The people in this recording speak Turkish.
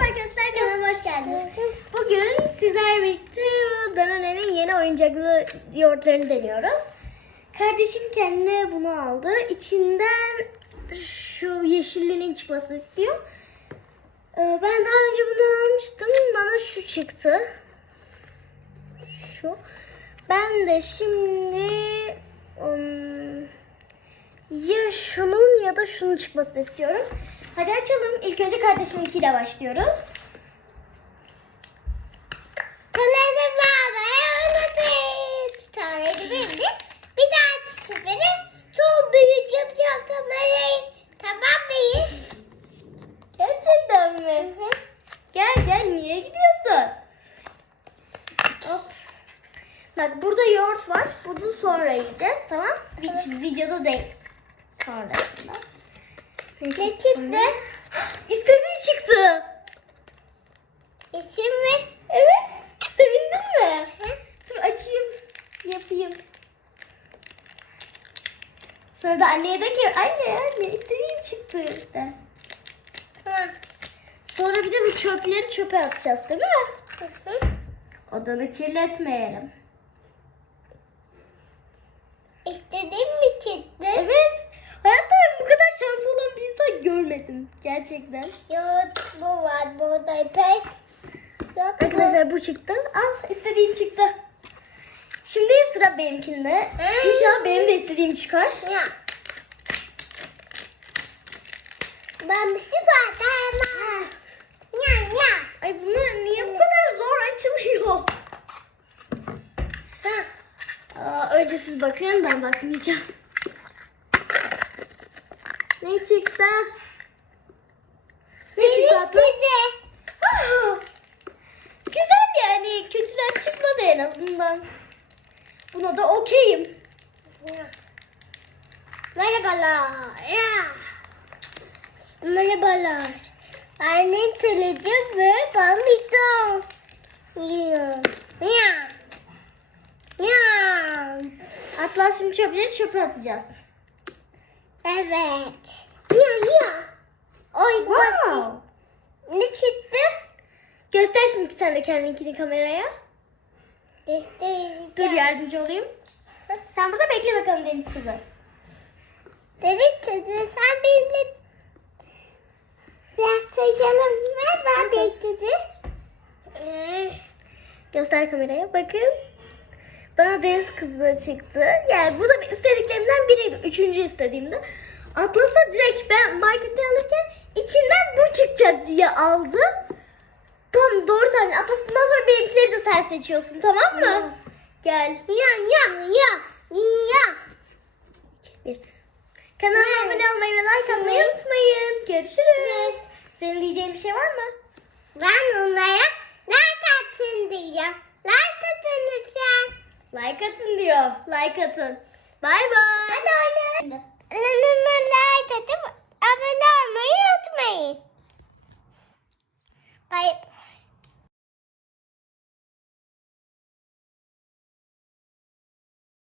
Merhaba arkadaşlar kanalıma hoş geldiniz. Bugün sizlerle birlikte Danone'nin yeni oyuncaklı yoğurtlarını deniyoruz. Kardeşim kendine bunu aldı. İçinden şu yeşillinin çıkmasını istiyor. Ee, Ben daha önce bunu almıştım. Bana şu çıktı. Şu. Ben de şimdi ya şunun ya da şunun çıkmasını istiyorum. Hadi açalım. İlk önce kardeşiminkiyle başlıyoruz. Kalanı babaya unutmayın. Tanrı bildi. Bir dahaki sefere çok büyük yapacağım kamerayı. Tamam mıyız? Gerçekten mi? Gel gel niye gidiyorsun? Hop. Bak burada yoğurt var. Bunu sonra yiyeceğiz tamam? Hiç videoda değil. Sonra. Ne çıktı? İstediğin çıktı. İsim mi? Evet. Sevindin mi? Dur açayım. Yapayım. Sonra da anneye de ki anne anne istediğim çıktı. Tamam. Sonra bir de bu çöpleri çöpe atacağız değil mi? Hı hı. Odanı kirletmeyelim. İstediğin mi çıktı? Evet. Hayatta ben bu kadar şanslı olan bir insan görmedim. Gerçekten. Yoğurt bu var. Burada ipek. Yok? Arkadaşlar bu çıktı. Al istediğin çıktı. Şimdi sıra benimkinde. Hmm. İnşallah benim de istediğim çıkar. Ya. Ben bir süper kahraman. Ya ya. Ay bunlar niye bu kadar zor açılıyor? Ha. Aa, önce siz bakın ben bakmayacağım. Ne çıktı? Atlas? Bize. Güzel yani kötüler çıkmadı en azından. Buna da okeyim. Merhabalar. Ya. Merhabalar. Annem televizyon ve ben. Ya. Atlas şimdi çöpleri çöpe atacağız. Evet. Ya ya. Oy basit. Göster şimdi sen de kendinkini kameraya. Göstereceğim. Dur yardımcı olayım. Sen burada bekle bakalım Deniz kızı. Deniz kızı sen benimle yaklaşalım ve ben de kızı. Göster kameraya. Bakın. Bana deniz kızı çıktı. Yani bu da istediklerimden biriydi. Üçüncü istediğimde. Atlas'a direkt ben marketten alırken içinden bu çıkacak diye aldı. Tam doğru tahmin. Atlas bundan sonra benimkileri de sen seçiyorsun tamam mı? Gel. Ya ya ya ya. Bir. Kanalıma Evet. abone olmayı ve like atmayı unutmayın. Görüşürüz. Senin diyeceğin bir şey var mı? Ben onlara like atın diyeceğim. Like atın lütfen. Like atın diyor. Like atın. Bay bay. Hadi anne.